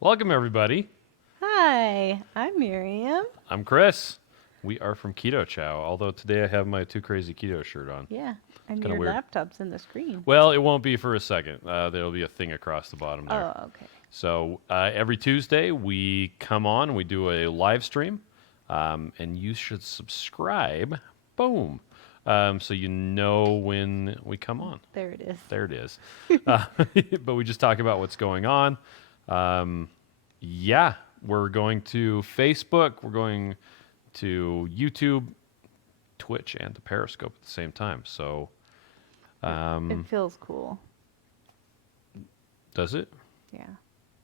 Welcome, everybody. Hi, I'm Miriam. I'm Chris. We are from Keto Chow, although today I have my Too Crazy Keto shirt on. Yeah, and Kind of your weird. laptop's in the screen. Well, it won't be for a second. There'll be a thing across the bottom there. Oh, okay. So every Tuesday, we come on, we do a live stream, and you should subscribe. Boom. So you know when we come on. There it is. There it is. But we just talk about what's going on. Yeah, we're going to Facebook, we're going to YouTube, Twitch, and to Periscope at the same time. So, It feels cool. does it? Yeah,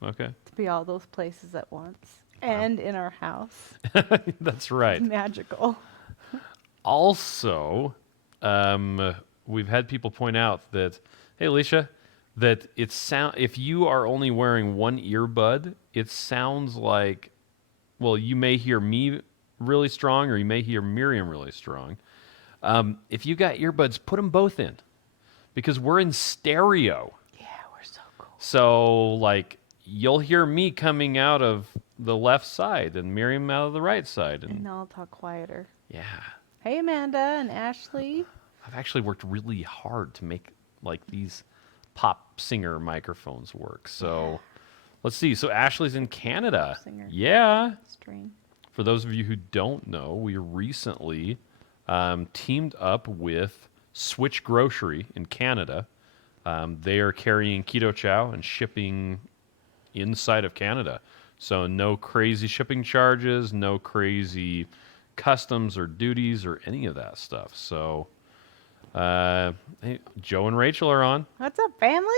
Okay. to be all those places at once and in our house. That's right. It's magical. Also, we've had people point out that, hey, Alicia, that if you are only wearing one earbud, it sounds like, well, you may hear me really strong or you may hear Miriam really strong. If you got earbuds, put them both in because we're in stereo. Yeah, we're so cool. So, like, you'll hear me coming out of the left side and Miriam out of the right side. And I'll talk quieter. Yeah. Hey, Amanda and Ashley. I've actually worked really hard to make like these pop singer microphones work. So let's see. So Ashley's in Canada. Singer. Yeah. String. For those of you who don't know, we recently teamed up with Switch Grocery in Canada. They are carrying Keto Chow and shipping inside of Canada. So no crazy shipping charges, no crazy customs or duties or any of that stuff. So hey, Joe and Rachel are on. What's up, family?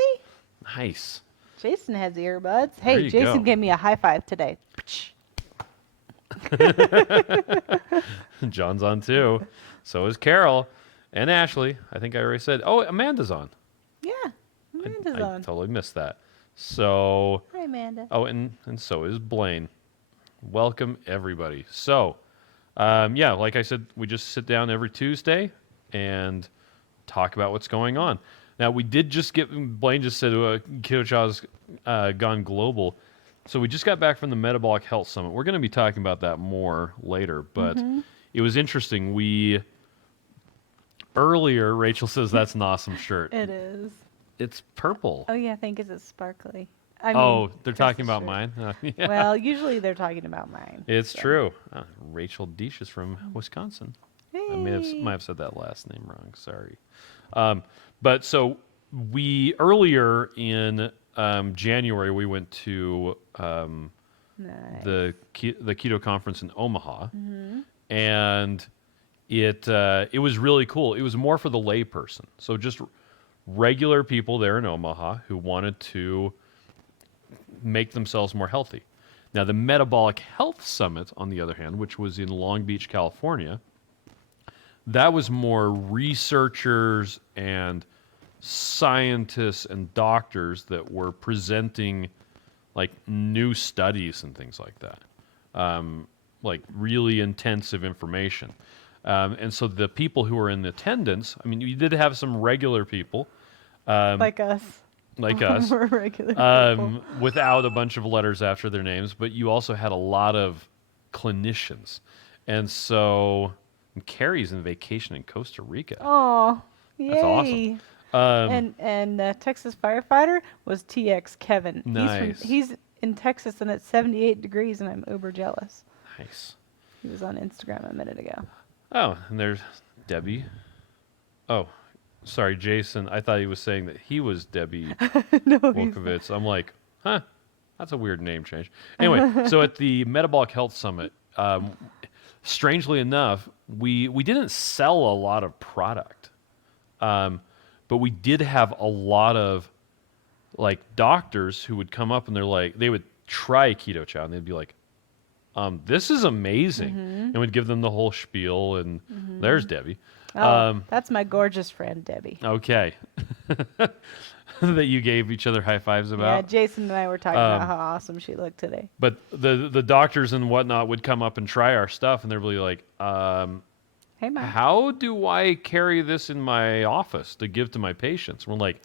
Nice. Jason has earbuds. There Hey, you Jason go. gave me a high five today. John's on too. So is Carol and Ashley. I think I already said. Oh, Amanda's on. Yeah, Amanda's I on. totally missed that. So, Hi, Amanda. oh, and so is Blaine. Welcome, everybody. So, yeah, like I said, we just sit down every Tuesday and talk about what's going on. Now, we did just Blaine just said Keto Chow's gone global. So we just got back from the Metabolic Health Summit. We're going to be talking about that more later, but it was interesting. Earlier, Rachel says that's an awesome shirt. It is. It's purple. Oh yeah, I think it's sparkly. They're talking about mine? Yeah. Well, usually they're talking about mine. It's so. true. Rachel Deesh is from Wisconsin. Hey. I might have said that last name wrong. Sorry. But so we earlier in January we went to Nice. the keto conference in Omaha, and it was really cool. It was more for the layperson, so just regular people there in Omaha who wanted to make themselves more healthy. Now, the Metabolic Health Summit, on the other hand, which was in Long Beach, California, that was more researchers and scientists and doctors that were presenting like new studies and things like that, like really intensive information. And so the people who were in attendance, I mean, you did have some regular people, like us. like us, We're regular people. without a bunch of letters after their names, but you also had a lot of clinicians. And so Carrie's in vacation in Costa Rica. Oh, yay. That's awesome. And Texas firefighter was TX Kevin. Nice. He's in Texas and it's 78 degrees and I'm uber jealous. Nice. He was on Instagram a minute ago. Oh, and there's Debbie. Oh, sorry, Jason. I thought he was saying that he was Debbie No, Wolkowitz. I'm like, huh, that's a weird name change. Anyway, so at the Metabolic Health Summit, strangely enough, we didn't sell a lot of product, but we did have a lot of like doctors who would come up and they would try Keto Chow and they'd be like, this is amazing, and we'd give them the whole spiel. And there's Debbie. Oh, that's my gorgeous friend Debbie. Okay. That you gave each other high fives Yeah, about. Jason and I were talking about how awesome she looked today. But the doctors and whatnot would come up and try our stuff, and they'd be like, Hey, Mom. how do I carry this in my office to give to my patients? We're like,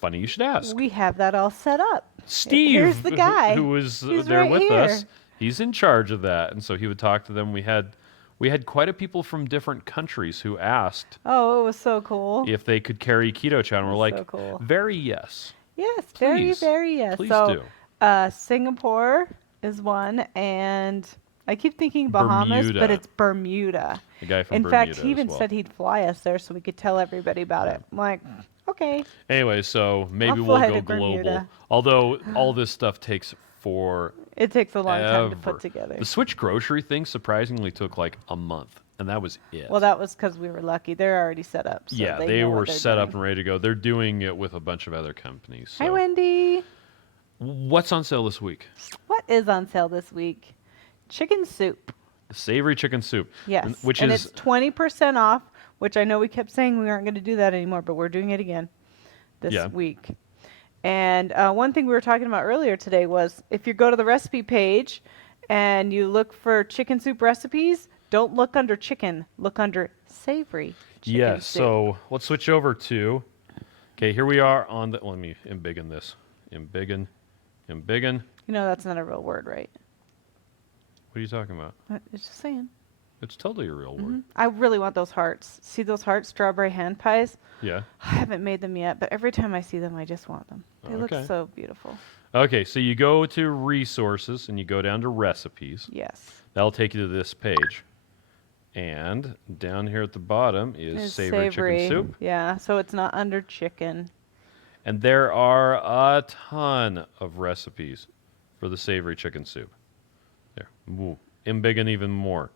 Funny you should ask. We have that all set up. Steve, Here's the guy. who was He's there right with here. us, he's in charge of that, and so he would talk to them. We had quite a people from different countries who asked Oh, it was so cool. if they could carry Keto Chow, and we're That's like, so cool. very yes. Yes, Please. very yes. Please so, do. Singapore is one, and I keep thinking Bahamas, but Bermuda. it's Bermuda. The guy from In Bermuda fact, he as even well. said he'd fly us there so we could tell everybody about it. I'm like, okay. Anyway, so maybe I'll we'll fly go to global. Bermuda. Although all this stuff takes forever. It takes a long time to put together. The Switch grocery thing surprisingly took like a month, and that was it. Well, that was because we were lucky. They're already set up. So yeah, they they know were what they're set up doing. and ready to go. They're doing it with a bunch of other companies. So. Hi, Wendy. What's on sale this week? What is on sale this week? Chicken soup. The Savory Chicken Soup. Yes. Which and is it's 20% off, which I know we kept saying we aren't going to do that anymore, but we're doing it again this week. And one thing we were talking about earlier today was if you go to the recipe page and you look for chicken soup recipes, don't look under chicken, look under savory chicken yes. soup. So let's switch over to. Okay, here we are on the. Let me embiggen this. Embiggen. You know that's not a real word, right? What are you talking about? It's just saying. It's totally a real word. I really want those hearts. See those hearts, strawberry hand pies? Yeah. I haven't made them yet, but every time I see them, I just want them. They look Okay. so beautiful. Okay, so you go to resources and you go down to recipes. Yes. That'll take you to this page. And down here at the bottom is It's Savory Chicken Soup. Yeah, so it's not under chicken. And there are a ton of recipes for the Savory Chicken Soup. There. Ooh, embiggen even more.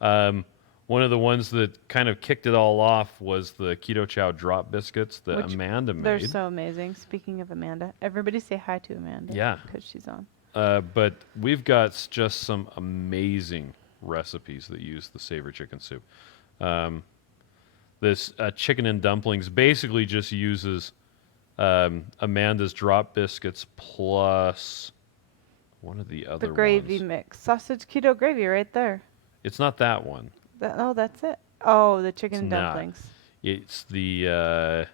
One of the ones that kind of kicked it all off was the Keto Chow drop biscuits that Which Amanda made. They're so amazing. Speaking of Amanda, everybody say hi to Amanda. Yeah. Because she's on. But we've got just some amazing recipes that use the Savory Chicken Soup. This chicken and dumplings basically just uses Amanda's drop biscuits plus one of the other The gravy ones. mix. Sausage keto gravy right there. It's not that one. That's it. Oh, the chicken It's not. dumplings. It's the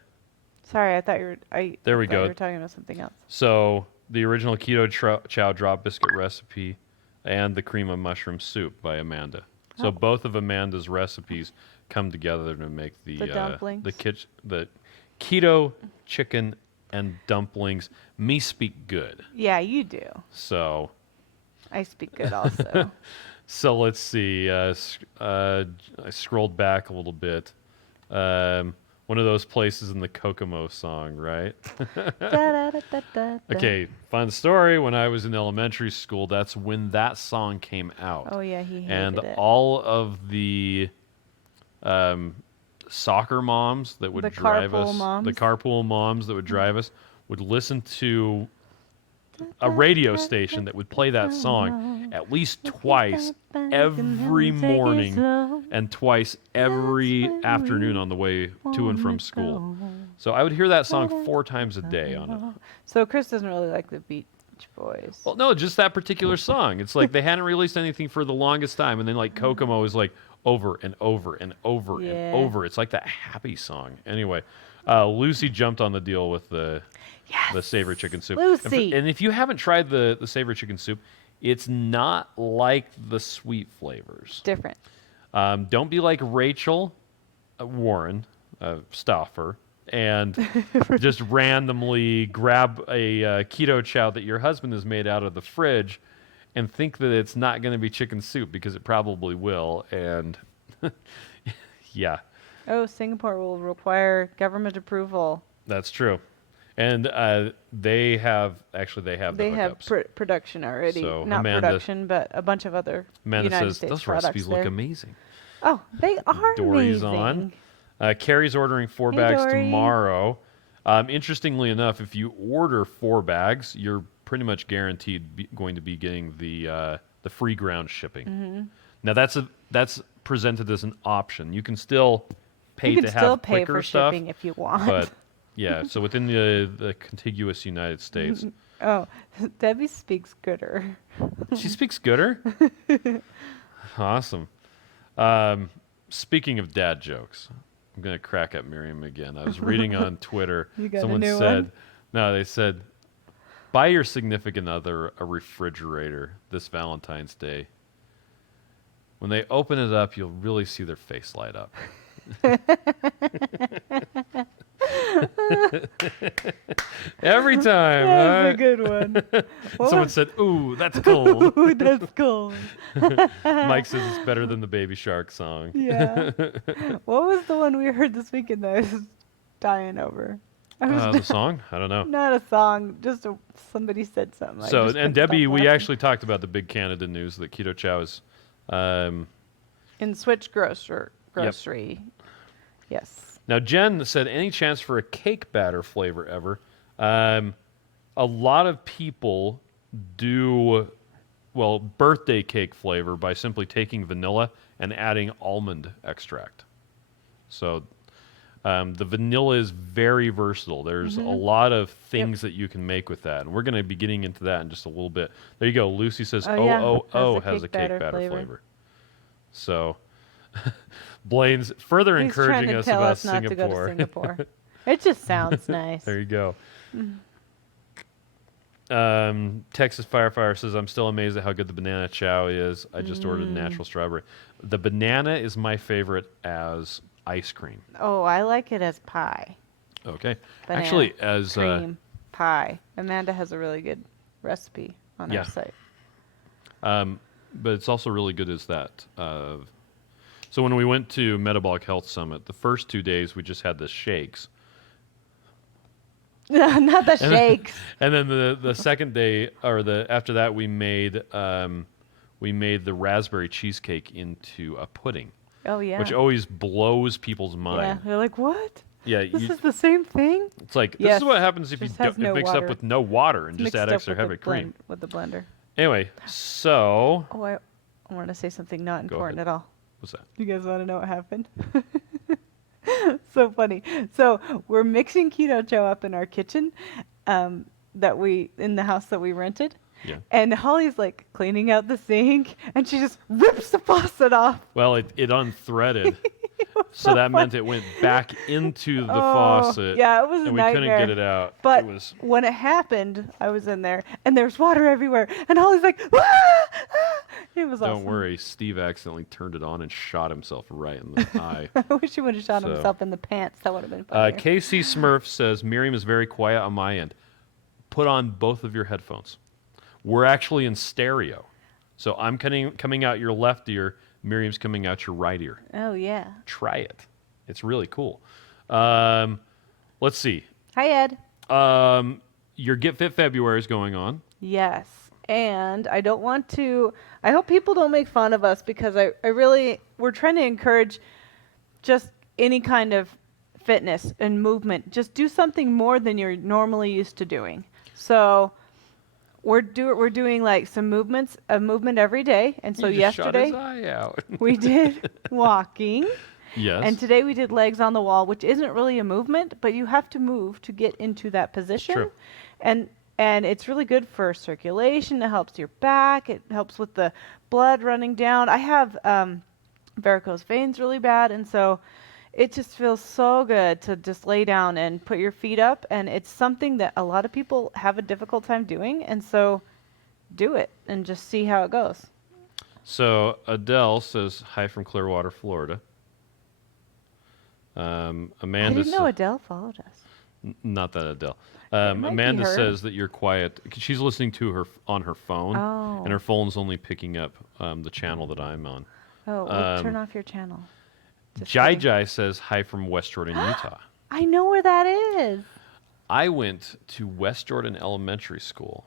Sorry, I thought you were. There we thought go. You were talking about something else. so the original Keto Chow drop biscuit recipe and the cream of mushroom soup by Amanda. So Oh. both of Amanda's recipes come together to make the dumplings. the keto chicken and dumplings. Me speak good. Yeah, you do. So I speak good also. so let's see. I scrolled back a little bit. One of those places in the Kokomo song, right? Da-da-da-da-da-da. Okay, fun story. When I was in elementary school, that's when that song came out. Oh yeah, he hated And it. all of the soccer moms that would The drive carpool us, moms. the carpool moms that would drive us, would listen to a radio station that would play that song at least twice every morning and twice every afternoon on the way to and from school. So I would hear that song 4 times a day on it. So Chris doesn't really like the Beach Boys. Well, no, just that particular song. It's like they hadn't released anything for the longest time, and then like Kokomo is like over and over and over Yeah. and over. It's like that happy song. Anyway, Lucy jumped on the deal with the Savory Chicken Soup. Lucy. And if you haven't tried the Savory Chicken Soup, it's not like the sweet flavors. Different. Don't be like Rachel Warren Stauffer and just randomly grab a Keto Chow that your husband has made out of the fridge and think that it's not going to be chicken soup, because it probably will. And yeah, Oh, Singapore will require government approval. that's true. And they have the hookups. Production already. So Not Amanda- production, but a bunch of other Amanda United says States those products recipes look there. amazing. Oh, they are Dory's amazing. on. Carrie's ordering 4 Hey, bags Dory. tomorrow. Interestingly enough, if you order 4 bags, you're pretty much guaranteed going to be getting the free ground shipping. Mm-hmm. Now that's presented as an option. You can still pay You can to still have pay quicker for stuff, shipping if you want. but yeah. So within the contiguous United States, Oh, Debbie speaks gooder. she speaks gooder. Awesome. Speaking of dad jokes, I'm gonna crack at Miriam again. I was reading on Twitter. You got a Someone new said, one? No, they said buy your significant other a refrigerator this Valentine's Day. When they open it up, you'll really see their face light up. Every time. That's a good one. Someone said, "Ooh, that's cold." Ooh, that's cold. Mike says it's better than the Baby Shark song. Yeah. What was the one we heard this weekend that I was dying over? The song? I don't know. Not a song, just somebody said something. So, and Debbie, we actually talked about the big Canada news that Keto Chow is in Switch Grocery. Yep. Yes. Now, Jen said, any chance for a cake batter flavor ever? A lot of people do, birthday cake flavor by simply taking vanilla and adding almond extract. So the vanilla is very versatile. There's a lot of things that you can make with that. And we're going to be getting into that in just a little bit. There you go. Lucy says, has a cake batter flavor. So Blaine's further encouraging us about Singapore. Not to go to Singapore. It just sounds nice. There you go. Texas Firefighter says, I'm still amazed at how good the banana chow is. I just ordered natural strawberry. The banana is my favorite as ice cream. Oh, I like it as pie. Okay. Banana, actually, as cream pie. Amanda has a really good recipe on her site. But it's also really good as that. So when we went to Metabolic Health Summit, the first 2 days we just had the shakes. Not the shakes. And then the second day, after that, we made the raspberry cheesecake into a pudding. Oh yeah. Which always blows people's mind. Yeah, they're like, what? Yeah, this is the same thing. It's like this is what happens if you mix up with no water and just add extra heavy cream with the blender. Anyway, so I want to say something not important at all. What's that? You guys want to know what happened? So funny. So we're mixing Keto Chow up in our kitchen, in the house that we rented. Yeah. And Holly's like cleaning out the sink, and she just rips the faucet off. Well, it unthreaded, so that meant it went back into the faucet. Yeah, it was a nightmare. We couldn't get it out. But when it happened, I was in there, and there's water everywhere, and Holly's like, ah! It was awesome. Don't worry, Steve accidentally turned it on and shot himself right in the eye. I wish he would have shot himself in the pants. That would have been funny. KC Smurf says, Miriam is very quiet on my end. Put on both of your headphones. We're actually in stereo. So I'm coming out your left ear, Miriam's coming out your right ear. Oh, yeah. Try it. It's really cool. Let's see. Hi, Ed. Your Get Fit February is going on. Yes. And I hope people don't make fun of us because we're trying to encourage just any kind of fitness and movement. Just do something more than you're normally used to doing. So we're doing like some movement every day. And so yesterday shot his eye out. we did walking. Yes. And today we did legs on the wall, which isn't really a movement, but you have to move to get into that position. True. And it's really good for circulation. It helps your back. It helps with the blood running down. I have varicose veins really bad, and so it just feels so good to just lay down and put your feet up. And it's something that a lot of people have a difficult time doing, and so do it and just see how it goes. So Adele says, hi from Clearwater, Florida. Amanda I didn't know Adele followed us. Not that Adele. Amanda says that you're quiet. She's listening to her on her phone, and her phone's only picking up the channel that I'm on. Turn off your channel. Jai says, hi from West Jordan, Utah. I know where that is. I went to West Jordan Elementary School,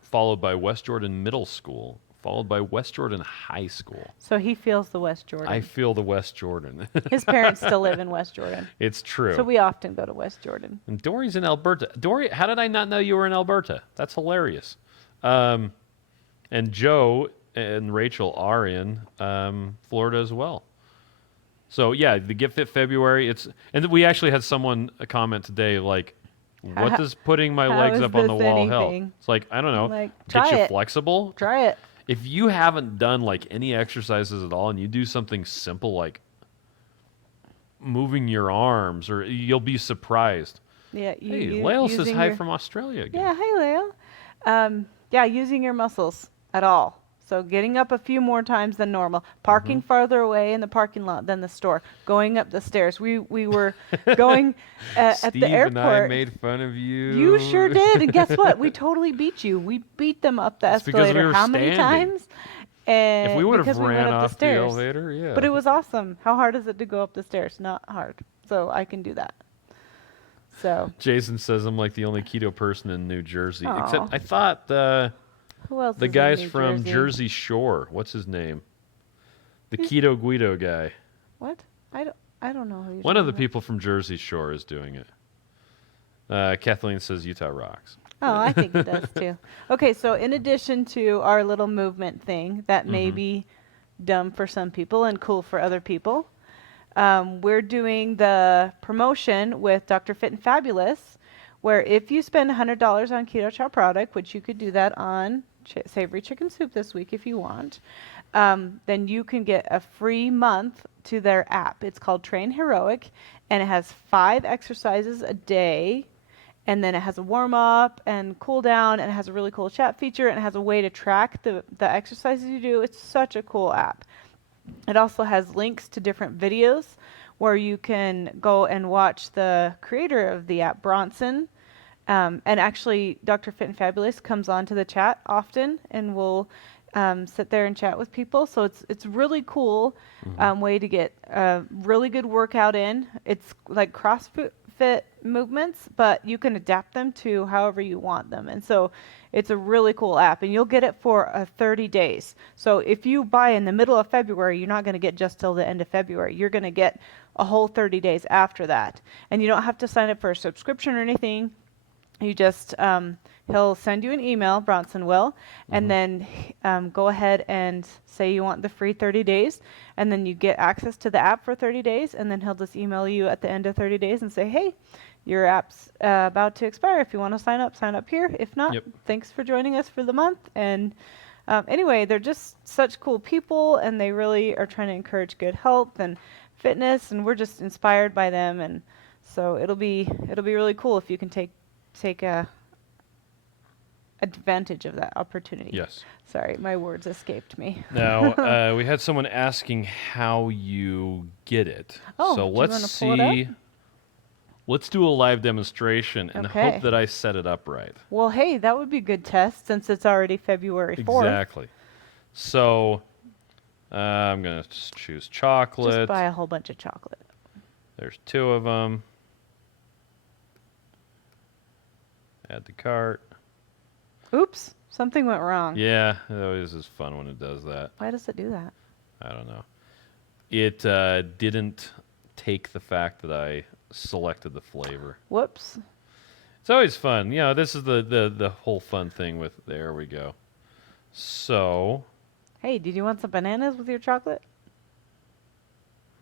followed by West Jordan Middle School, followed by West Jordan High School. So he feels the West Jordan. I feel the West Jordan. His parents still live in West Jordan. It's true. So we often go to West Jordan. And Dory's in Alberta. Dory, how did I not know you were in Alberta? That's hilarious. And Joe and Rachel are in Florida as well. So yeah, the Get Fit February. And we actually had someone comment today like, what does putting my legs up on the wall help? It's like, I don't know. Like, get you flexible. Try it. If you haven't done like any exercises at all and you do something simple like moving your arms, or you'll be surprised. Yeah, Hey, Lael says hi from Australia again. Yeah, hi, Lael. Yeah, using your muscles at all. So getting up a few more times than normal, parking farther away in the parking lot than the store, going up the stairs. We were going at the Steve and I airport. made fun of you. You sure did, and guess what? We totally beat you. We beat them up the It's because escalator. we were How many standing. times? And If we would have because we went ran up the off the stairs. elevator, yeah. But it was awesome. How hard is it to go up the stairs? Not hard. So I can do that. So Jason says I'm like the only keto person in New Jersey. Aw. Except I thought who else? the is guy's in New from Jersey? Jersey Shore. What's his name? The Who's- Keto Guido guy. What? I don't know who you're One of the talking people from Jersey Shore is doing it. Kathleen says Utah rocks. about. Oh, I think it does too. Okay, so in addition to our little movement thing that may be dumb for some people and cool for other people, we're doing the promotion with Dr. Fit and Fabulous, where if you spend $100 on Keto Chow product, which you could do that on Savory Chicken Soup this week if you want, then you can get a free month to their app. It's called Train Heroic, and it has 5 exercises a day, and then it has a warm-up and cool-down, and it has a really cool chat feature, and it has a way to track the exercises you do. It's such a cool app. It also has links to different videos where you can go and watch the creator of the app, Bronson. And actually, Dr. Fit and Fabulous comes onto the chat often and will sit there and chat with people. So it's really cool way to get a really good workout in. It's like CrossFit movements, but you can adapt them to however you want them. And so it's a really cool app, and you'll get it for 30 days. So if you buy in the middle of February, you're not going to get just till the end of February. You're going to get a whole 30 days after that. And you don't have to sign up for a subscription or anything. You just, he'll send you an email, Bronson will, and then go ahead and say you want the free 30 days, and then you get access to the app for 30 days, and then he'll just email you at the end of 30 days and say, hey, your app's about to expire. If you want to sign up here. If not, thanks for joining us for the month. And anyway, they're just such cool people, and they really are trying to encourage good health and fitness, and we're just inspired by them. And so it'll be really cool if you can take advantage of that opportunity. Yes. Sorry, my words escaped me. Now, we had someone asking how you get it. Oh, so do you let's wanna pull it up? see. Let's do a live demonstration and Okay. hope that I set it up right. Well, hey, that would be a good test since it's already February 4th. Exactly. So I'm going to just choose chocolate. Just buy a whole bunch of chocolate. There's 2 of them. Add to cart. Oops, something went wrong. Yeah, it always is fun when it does that. Why does it do that? I don't know. It didn't take the fact that I selected the flavor. Whoops. It's always fun. You know, this is the whole fun thing with, there we go. So. Hey, did you want some bananas with your chocolate?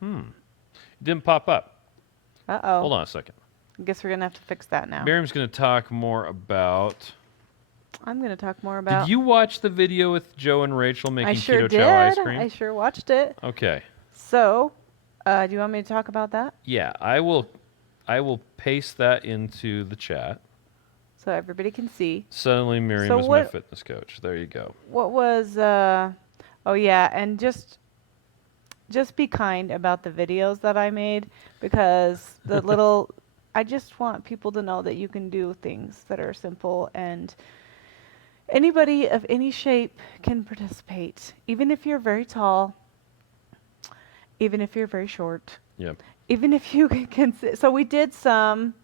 It didn't pop up. Uh-oh. Hold on a second. I guess we're going to have to fix that now. Miriam's going to talk more about. I'm going to talk more about. Did you watch the video with Joe and Rachel making I sure Keto did. Chow ice cream? I sure watched it. Okay. So, do you want me to talk about that? Yeah, I will paste that into the chat. So everybody can see. Suddenly Miriam So is my fitness coach. There you go. What was oh yeah, and just be kind about the videos that I made, because the little I just want people to know that you can do things that are simple, and anybody of any shape can participate, even if you're very tall, even if you're very short. Yep. Even if you can so we did some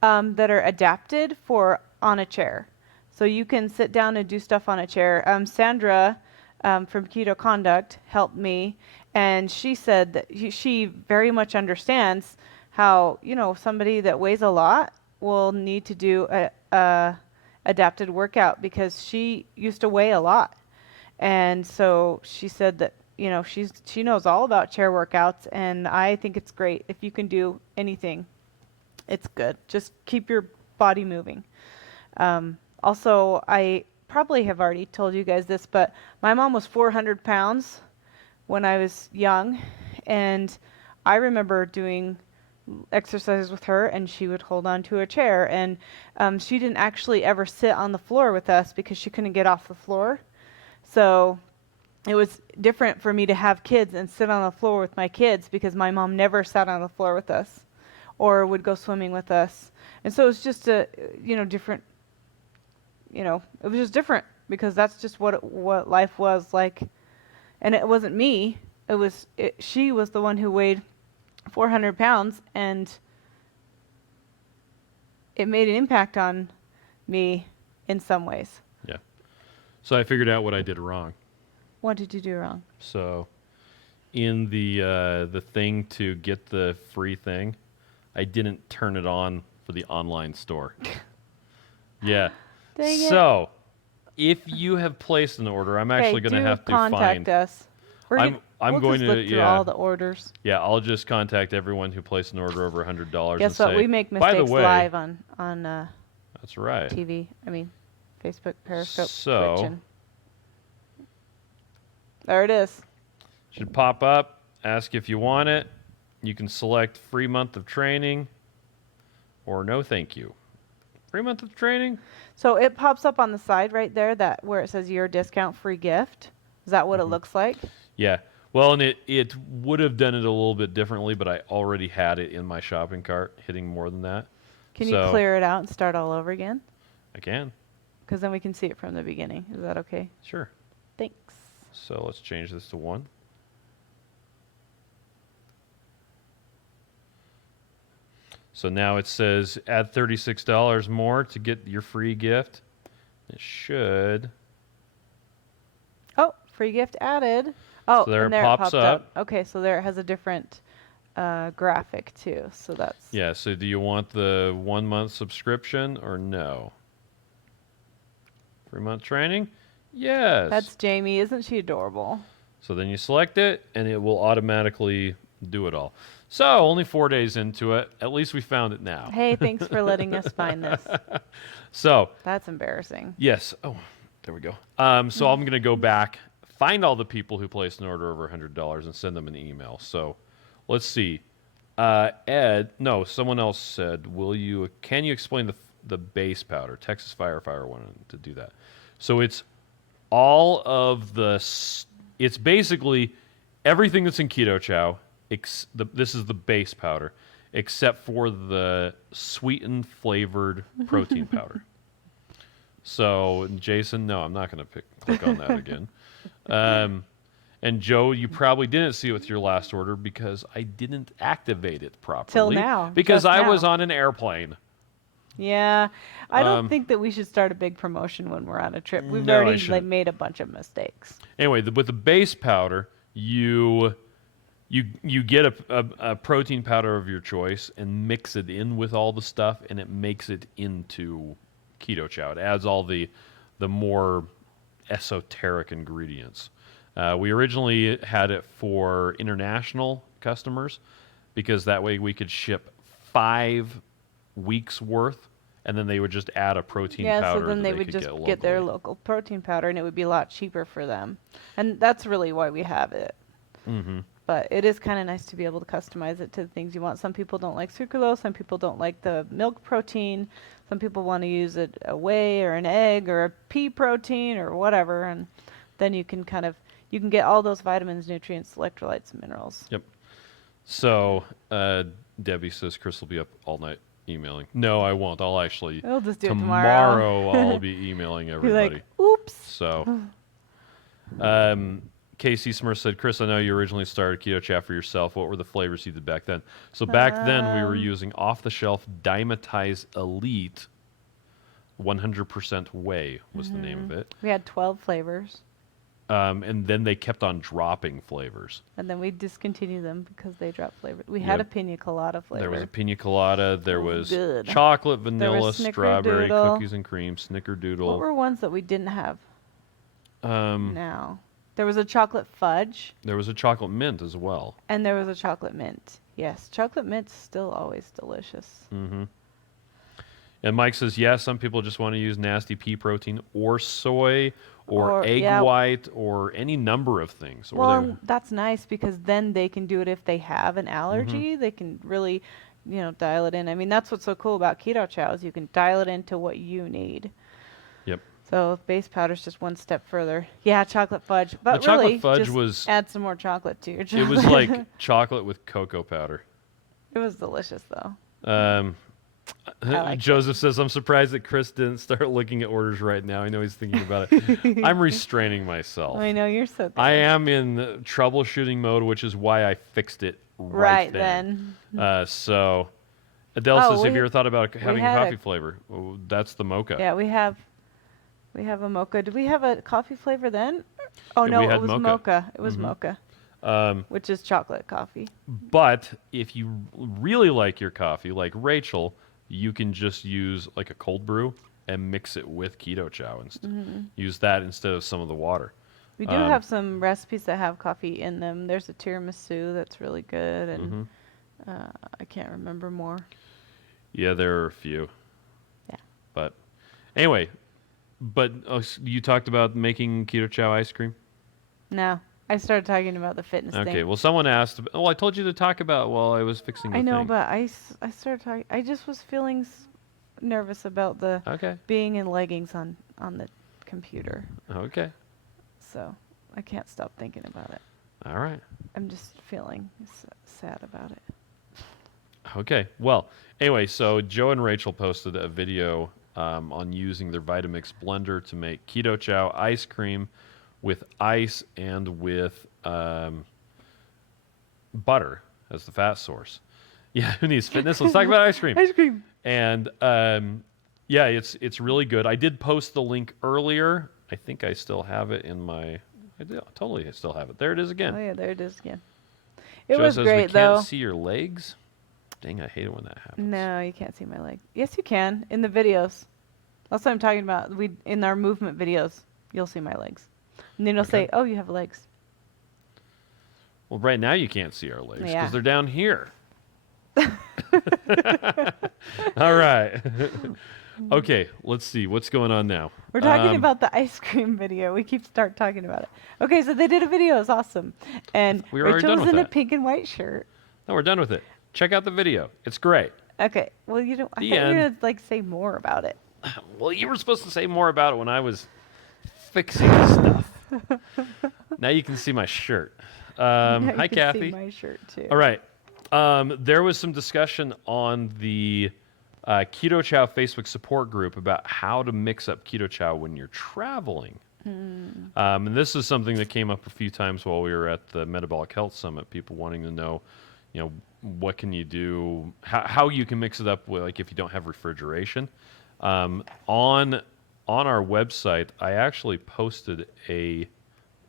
that are adapted for on a chair. So you can sit down and do stuff on a chair. Sandra from Keto Conduct helped me, and she said that she very much understands how, you know, somebody that weighs a lot will need to do a adapted workout, because she used to weigh a lot. And so she said that, you know, she knows all about chair workouts, and I think it's great if you can do anything. It's good. Just keep your body moving. Also, I probably have already told you guys this, but my mom was 400 pounds when I was young, and I remember doing exercises with her, and she would hold on to a chair. And she didn't actually ever sit on the floor with us because she couldn't get off the floor. So it was different for me to have kids and sit on the floor with my kids because my mom never sat on the floor with us or would go swimming with us. And so it was just a, different, it was just different because that's just what life was like. And it wasn't me. She was the one who weighed 400 pounds, and it made an impact on me in some ways. Yeah. So I figured out what I did wrong. What did you do wrong? So in the thing to get the free thing, I didn't turn it on for the online store. Yeah. Dang it. So if you have placed an order, I'm actually going to have to contact us. I'm we'll going just to look through all the orders. Yeah, I'll just contact everyone who placed an order over $100. Guess and what? say, We make by the mistakes way, live on that's right. TV. I mean, Facebook, Periscope, So Twitch. There it is. Should pop up. Ask if you want it. You can select free month of training or no thank you. Free month of training? So it pops up on the side right there, that where it says your discount free gift. Is that what it looks like? Yeah. Well, and it would have done it a little bit differently, but I already had it in my shopping cart, hitting more than that. Can you clear it out and start all over again? I can. Because then we can see it from the beginning. Is that okay? Sure. Thanks. So let's change this to 1. So now it says add $36 more to get your free gift. It should. Oh, free gift added. Oh, so there and it pops up. Okay, so there it has a different graphic too. So that's. Yeah, so do you want the 1 month subscription or no? 3 month training? Yes. That's Jamie. Isn't she adorable? So then you select it and it will automatically do it all. So only 4 days into it. At least we found it now. Hey, thanks for letting us find this. So. That's embarrassing. Yes. Oh, there we go. So I'm going to go back, find all the people who placed an order over $100 and send them an email. So let's see. Someone else said, can you explain the base powder? Texas Firefighter wanted to do that. So it's all of it's basically everything that's in Keto Chow. This is the base powder, except for the sweetened flavored protein powder. So, Jason, no, I'm not going to click on that again. And Joe, you probably didn't see it with your last order because I didn't activate it properly. Till now. Because I was on an airplane. Yeah. I don't think that we should start a big promotion when we're on a trip. We've already made a bunch of mistakes. Anyway, with the base powder, you get a protein powder of your choice and mix it in with all the stuff, and it makes it into Keto Chow. It adds all the more esoteric ingredients. We originally had it for international customers because that way we could ship 5 weeks worth, and then they would just add a protein powder. Yeah, so then they would just get their local protein powder, and it would be a lot cheaper for them. And that's really why we have it. Mm-hmm. But it is kind of nice to be able to customize it to the things you want. Some people don't like sucralose. Some people don't like the milk protein. Some people want to use a whey or an egg or a pea protein or whatever. And then you can get all those vitamins, nutrients, electrolytes, and minerals. Yep. So Debbie says Chris will be up all night emailing. No, I won't. I'll actually. We'll just do it tomorrow. I'll be emailing everybody. Be like, oops. So. Casey Smith said, Chris, I know you originally started Keto Chow for yourself. What were the flavors you did back then? So back then we were using off-the-shelf Dimetize Elite 100% whey was the name of it. We had 12 flavors. And then they kept on dropping flavors. And then we discontinued them because they dropped flavors. We had a pina colada flavor. There was a pina colada. There was chocolate, vanilla, strawberry, cookies and cream, snickerdoodle. What were ones that we didn't have now? There was a chocolate fudge. There was a chocolate mint as well. And there was a chocolate mint. Yes, chocolate mint's still always delicious. Mm-hmm. And Mike says, yes, some people just want to use nasty pea protein or soy or egg white or any number of things. Well, that's nice because then they can do it if they have an allergy. They can really dial it in. I mean, that's what's so cool about Keto Chow is you can dial it into what you need. Yep. So base powder's just one step further. Yeah, chocolate fudge. But The chocolate really, fudge just was add some more chocolate to your chocolate. it was like chocolate with cocoa powder. It was delicious though. Joseph says, I'm surprised that Chris didn't start looking at orders right now. I know he's thinking about it. I'm restraining myself. I know, you're so good. I am in troubleshooting mode, which is why I fixed it right then. So Adele says, have you ever thought about having a coffee flavor? Oh, that's the mocha. Yeah, we have a mocha. Did we have a coffee flavor then? Oh, Yeah, no, we had it was mocha. It was mocha, which is chocolate coffee. But if you really like your coffee, like Rachel, you can just use like a cold brew and mix it with Keto Chow and use that instead of some of the water. We do have some recipes that have coffee in them. There's a tiramisu that's really good, and I can't remember more. Yeah, there are a few. Yeah. But anyway, you talked about making Keto Chow ice cream? No. I started talking about the fitness thing. Okay, well, someone asked. Oh, I told you to talk about while I was fixing the thing. I know, but I started talking. I just was feeling nervous about the being in leggings on the computer. Okay. So I can't stop thinking about it. All right. I'm just feeling sad about it. Okay. Well, anyway, so Joe and Rachel posted a video on using their Vitamix blender to make Keto Chow ice cream with ice and with butter as the fat source. Yeah, who needs fitness? Let's talk about ice cream. Ice cream. And yeah, it's really good. I did post the link earlier. I think I still have it in my. I totally still have it. There it is again. Oh yeah, there it is again. It Joe was says great we though. can't see your legs. Dang, I hate it when that happens. No, you can't see my leg. Yes, you can in the videos. That's what I'm talking about. In our movement videos, you'll see my legs. And then it'll say, "Oh, you have legs." Well, right now you can't see our legs because Yeah. they're down here. All right. Okay, let's see what's going on now. We're talking about the ice cream video. We keep talking about it. Okay, so they did a video. It's awesome. And We were already Rachel done was with in a that. pink and white shirt. No, we're done with it. Check out the video. It's great. Okay. Well, you don't. I thought you were gonna say more about it. Well, you were supposed to say more about it when I was fixing stuff. Now you can see my shirt. Yeah, hi, you can Kathy. see my shirt too. All right. There was some discussion on the Keto Chow Facebook support group about how to mix up Keto Chow when you're traveling. And this is something that came up a few times while we were at the Metabolic Health Summit. People wanting to know, what can you do, how you can mix it up with, like, if you don't have refrigeration. On our website, I actually posted a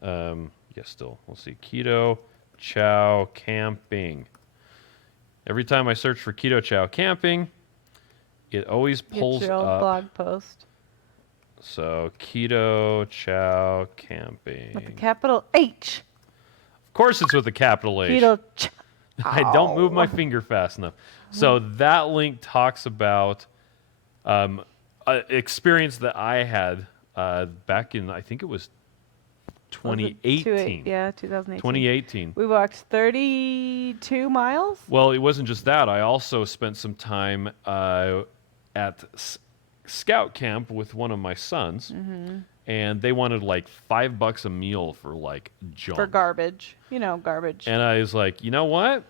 let's see, Keto Chow camping. Every time I search for Keto Chow camping, it always pulls Get your old up. blog post. So Keto Chow camping. With the capital H. Of course, it's with a capital H. Keto Chow. I don't move my finger fast enough. So that link talks about an experience that I had back in, I think it was 2018. Yeah, 2018. 2018. We walked 32 miles. Well, it wasn't just that. I also spent some time at scout camp with one of my sons, and they wanted like $5 a meal for like junk. For garbage. Garbage. And I was like, you know what?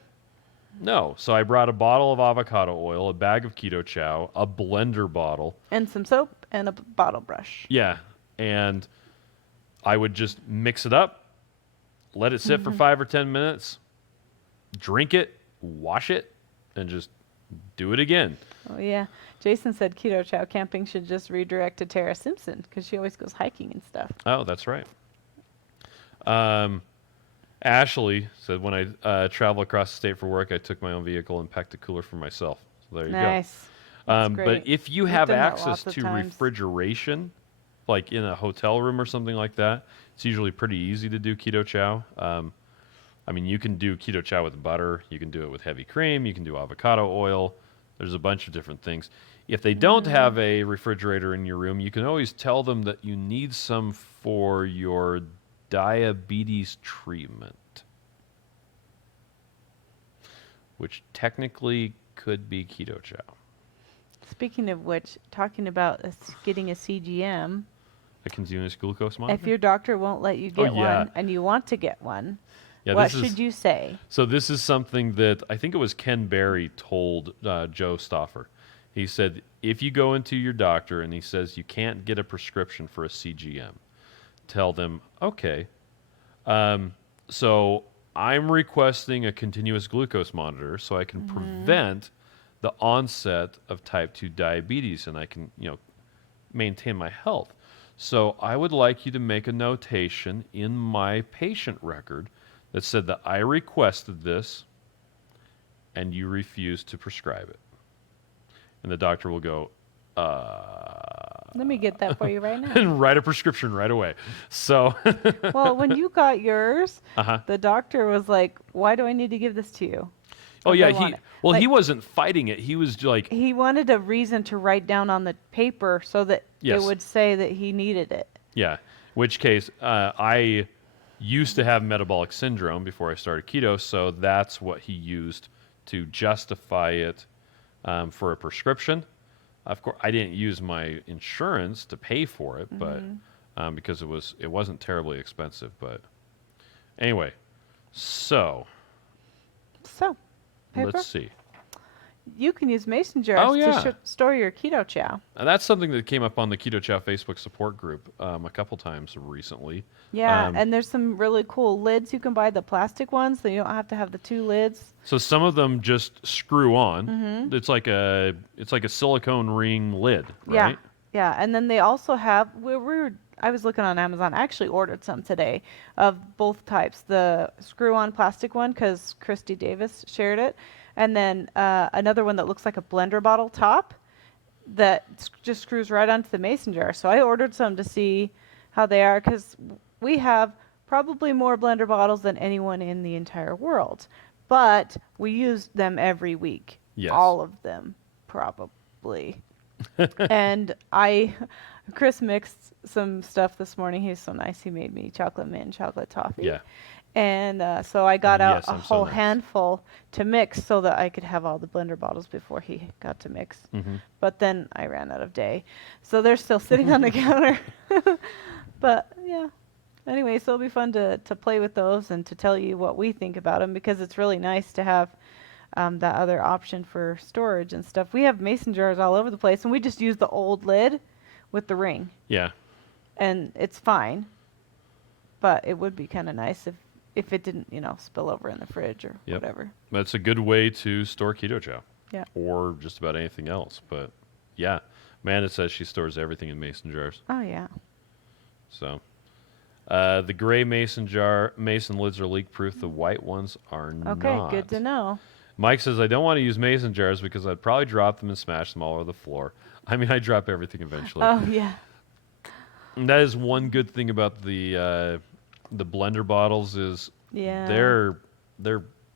No. So I brought a bottle of avocado oil, a bag of Keto Chow, a blender bottle. And some soap and a bottle brush. Yeah. And I would just mix it up, let it sit for 5 or 10 minutes, drink it, wash it, and just do it again. Oh, yeah. Jason said Keto Chow camping should just redirect to Tara Simpson because she always goes hiking and stuff. Oh, that's right. Ashley said, when I travel across the state for work, I took my own vehicle and packed a cooler for myself. So there you go. Nice. That's great. But if you We've have done that access lots of to times. refrigeration, like in a hotel room or something like that, it's usually pretty easy to do Keto Chow. I mean, you can do Keto Chow with butter. You can do it with heavy cream. You can do avocado oil. There's a bunch of different things. If they don't have a refrigerator in your room, you can always tell them that you need some for your diabetes treatment, which technically could be Keto Chow. Speaking of which, talking about getting a CGM, A continuous glucose monitor? if your doctor won't let you get yeah. one and you want to get one, Yeah, what should you say? So this is something that I think it was Ken Berry told Joe Stauffer. He said, if you go into your doctor and he says you can't get a prescription for a CGM, tell them, okay, so I'm requesting a continuous glucose monitor so I can prevent the onset of type 2 diabetes and I can, maintain my health. So I would like you to make a notation in my patient record that said that I requested this and you refused to prescribe it. And the doctor will go, Let me get that for you right now. and write a prescription right away. So, Well, when you got yours, the doctor was like, "Why do I need to give this to you?" Oh yeah, he he wasn't fighting it. He was like he wanted a reason to write down on the paper so that it would say that he needed it. Yeah. Which case, I used to have metabolic syndrome before I started keto, so that's what he used to justify it for a prescription. Of course, I didn't use my insurance to pay for it, but because it wasn't terribly expensive. But anyway, so paper? Let's see. You can use mason jars to store your Keto Chow. And that's something that came up on the Keto Chow Facebook support group a couple times recently. Yeah, and there's some really cool lids. You can buy the plastic ones, so you don't have to have the two lids. So some of them just screw on. It's like a silicone ring lid, right? Yeah, and then they also have I was looking on Amazon. I actually ordered some today of both types. The screw-on plastic one, because Christy Davis shared it, and then another one that looks like a blender bottle top that just screws right onto the mason jar. So I ordered some to see how they are, because we have probably more blender bottles than anyone in the entire world, but we use them every week. Yes. All of them, probably. And Chris mixed some stuff this morning. He was so nice. He made me chocolate mint, chocolate toffee. Yeah. And so I got out a whole nice. handful to mix so that I could have all the blender bottles before he got to mix. But then I ran out of day. So they're still sitting on the counter. But yeah. Anyway, so it'll be fun to play with those and to tell you what we think about them, because it's really nice to have that other option for storage and stuff. We have mason jars all over the place, and we just use the old lid with the ring. Yeah. And it's fine. But it would be kind of nice if it didn't, spill over in the fridge or whatever. That's a good way to store Keto Chow. Yeah. Or just about anything else. But yeah, Amanda says she stores everything in mason jars. Oh, yeah. So the gray mason lids are leak proof. The white ones are not. Okay, good to know. Mike says, I don't want to use mason jars because I'd probably drop them and smash them all over the floor. I mean, I drop everything eventually. Oh, yeah. And that is one good thing about the blender bottles is they're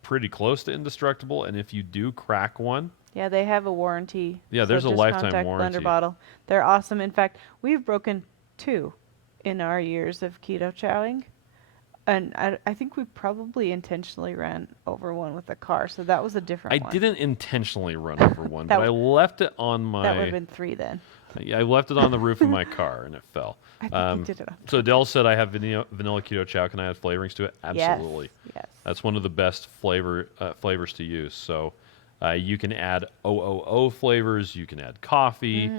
pretty close to indestructible, and if you do crack one, they have a warranty. Yeah, there's a lifetime warranty. Blender bottle. They're awesome. In fact, we've broken 2 in our years of keto chowing. And I think we probably intentionally ran over one with a car, so that was a different one. I didn't intentionally run over one, but I left it on my... That would have been 3 then. Yeah, I left it on the roof of my car, and it fell. I think you did it on So Adele said, I have vanilla Keto Chow. Can I add flavorings to it? Absolutely. Yes. That's one of the best flavors to use. So you can add OOO flavors. You can add coffee.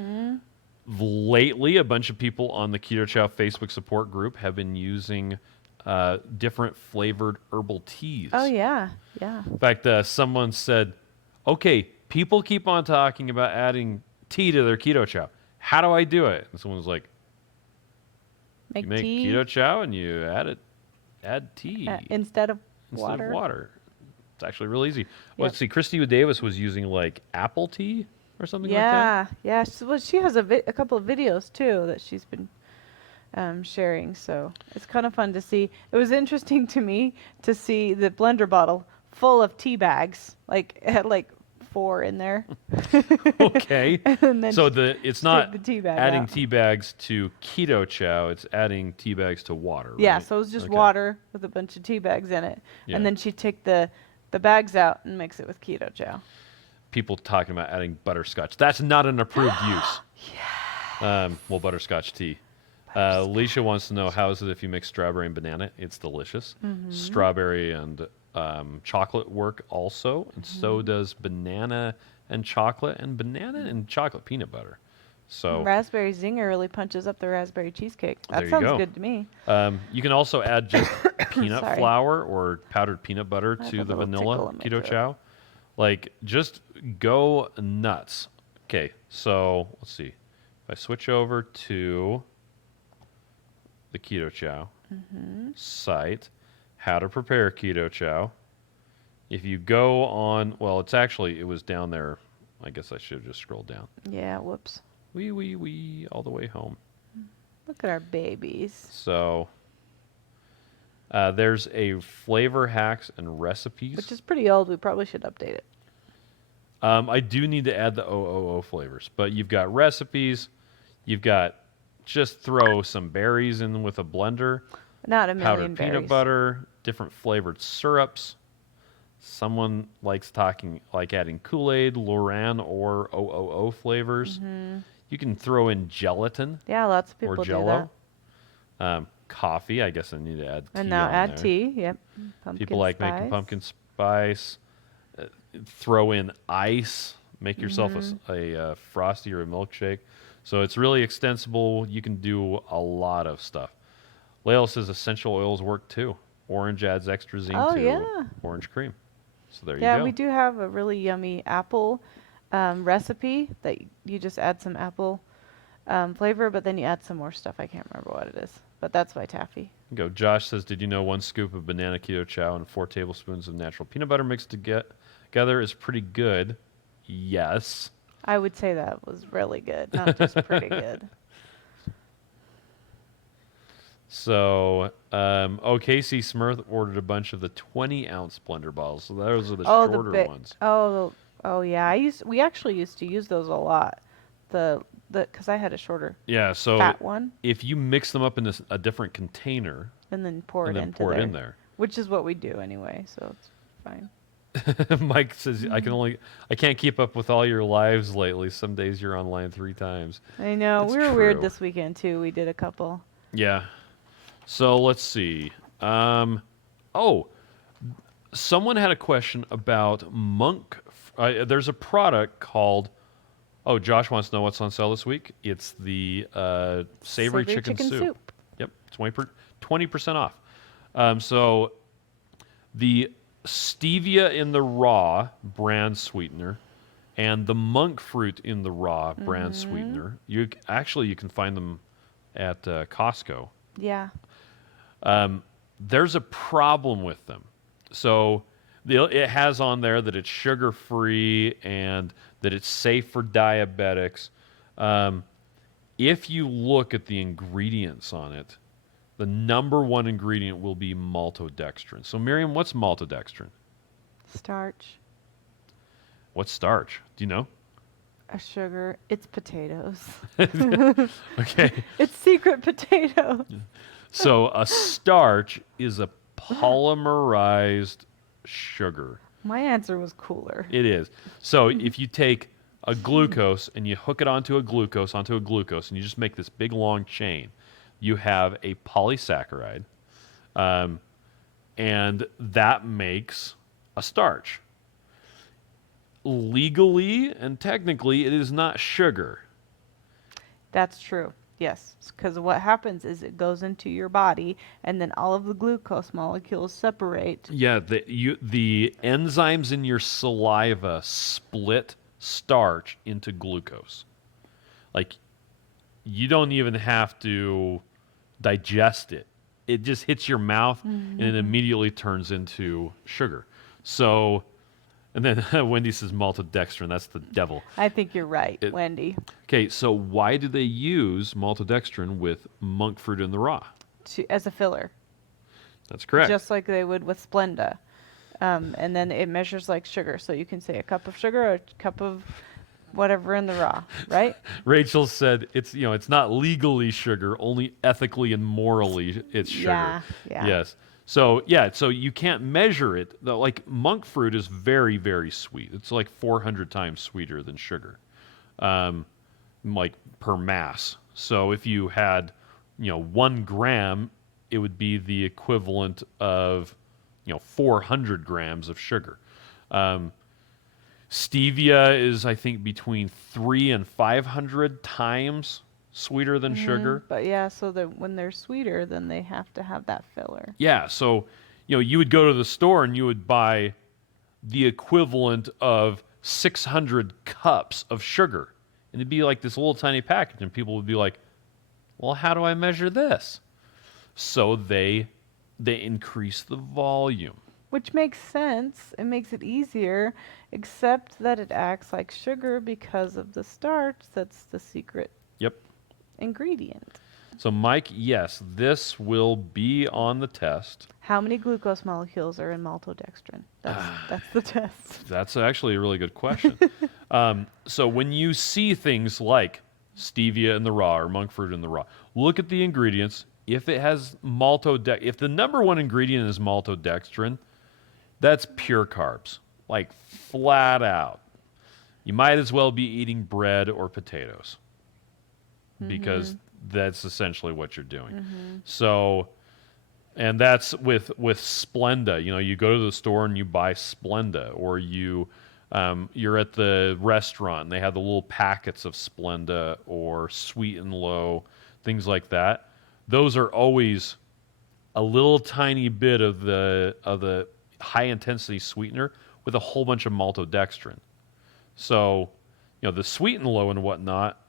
Lately, a bunch of people on the Keto Chow Facebook support group have been using... different flavored herbal teas. Oh, yeah. In fact, someone said, okay, people keep on talking about adding tea to their Keto Chow. How do I do it? And someone was like, you make tea? Keto Chow and you add tea. Instead of water? It's actually real easy. Well, let's see. Christy Davis was using like apple tea or something like that. Yeah. She has a couple of videos, too, that she's been... sharing, so it's kind of fun to see. It was interesting to me to see the blender bottle full of tea bags, it had 4 in there. Okay. And then so it's not the tea bag adding out. tea bags to Keto Chow, it's adding tea bags to water, right? Yeah, so it was just water with a bunch of tea bags in it. Yeah. And then she'd take the bags out and mix it with Keto Chow. people talking about adding butterscotch. That's not an approved use. Well, butterscotch tea. Alicia wants to know, how is it if you mix strawberry and banana? It's delicious. Strawberry and chocolate work also, and so does banana and chocolate, and banana and chocolate peanut butter. So raspberry zinger really punches up the raspberry cheesecake. That there sounds you go. good to me. You can also add just peanut Sorry. flour or powdered peanut butter to the vanilla Keto Chow. Like, just go nuts. Okay, so let's see. If I switch over to the Keto Chow site, how to prepare Keto Chow. If you go on, well, it was down there. I guess I should have just scrolled down. Yeah, whoops. Wee, all the way home. Look at our babies. So there's a flavor hacks and recipes. Which is pretty old. We probably should update it. I do need to add the OOO flavors, but you've got recipes. You've got just throw some berries in with a blender. Not a million powdered berries. Peanut butter, different flavored syrups. Someone likes adding Kool-Aid, Loran, or OOO flavors. You can throw in gelatin. Yeah, lots of people or Jello. do that. Coffee. I guess I need to add tea. And now on add there. tea. Yep. Pumpkin People like spice. making pumpkin spice. Throw in ice. Make yourself a frosty or a milkshake. So it's really extensible. You can do a lot of stuff. Lael says essential oils work too. Orange adds extra zing to orange cream. So there you go. Yeah, we do have a really yummy apple recipe that you just add some apple flavor, but then you add some more stuff. I can't remember what it is, but that's by Taffy. Go. Josh says, did you know 1 scoop of banana Keto Chow and 4 tablespoons of natural peanut butter mixed together is pretty good? Yes. I would say that was really good, not just pretty good. So, Casey Smith ordered a bunch of the 20-ounce blender bottles. So those are the shorter ones. Oh yeah. We actually used to use those a lot. Because I had a shorter fat one. If you mix them up in a different container and then pour it in there, which is what we do anyway, so it's fine. Mike says, I can't keep up with all your lives lately. Some days you're online 3 times. I know. That's we were true. weird this weekend too. We did a couple. Yeah. So let's see. Someone had a question about Monk. There's a product called. Oh, Josh wants to know what's on sale this week. It's the Savory Chicken Soup. Yep, 20% off. So the stevia in the raw brand sweetener and the monk fruit in the raw brand sweetener. You can find them at Costco. Yeah. There's a problem with them. So it has on there that it's sugar-free and that it's safe for diabetics. If you look at the ingredients on it, the number 1 ingredient will be maltodextrin. So, Miriam, what's maltodextrin? Starch. What's starch? Do you know? A sugar. It's potatoes. Okay. It's secret potato. So a starch is a polymerized sugar. My answer was cooler. It is. So if you take a glucose and you hook it onto a glucose, and you just make this big long chain, you have a polysaccharide, and that makes a starch. Legally and technically, it is not sugar. That's true. Yes, because what happens is it goes into your body, and then all of the glucose molecules separate. Yeah, the enzymes in your saliva split starch into glucose. Like, you don't even have to digest it. It just hits your mouth, and it immediately turns into sugar. So, and then Wendy says maltodextrin. That's the devil. I think you're right, Wendy. Okay, so why do they use maltodextrin with monk fruit in the raw? As a filler. That's correct. Just like they would with Splenda. And then it measures like sugar. So you can say a cup of sugar or a cup of whatever in the raw, right? Rachel said it's not legally sugar, only ethically and morally it's sugar. Yeah. Yes. So yeah, so you can't measure it. Like monk fruit is very, very sweet. It's like 400 times sweeter than sugar, like per mass. So if you had, 1 gram, it would be the equivalent of, 400 grams of sugar. Stevia is, I think, between 3 and 500 times sweeter than sugar. But yeah, so that when they're sweeter, then they have to have that filler. Yeah, so you would go to the store and you would buy the equivalent of 600 cups of sugar, and it'd be like this little tiny package, and people would be like, "Well, how do I measure this?" So they increase the volume. Which makes sense. It makes it easier, except that it acts like sugar because of the starch that's the secret Yep. ingredient. So, Mike, yes, this will be on the test. How many glucose molecules are in maltodextrin? That's the test. That's actually a really good question. So when you see things like stevia in the raw or monk fruit in the raw, look at the ingredients. If it has if the number one ingredient is maltodextrin, that's pure carbs, like flat out. You might as well be eating bread or potatoes because that's essentially what you're doing. So, and that's with Splenda. You go to the store and you buy Splenda, or you're at the restaurant and they have the little packets of Splenda or Sweet and Low, things like that. Those are always a little tiny bit of the high intensity sweetener with a whole bunch of maltodextrin. So, the Sweet and Low and whatnot,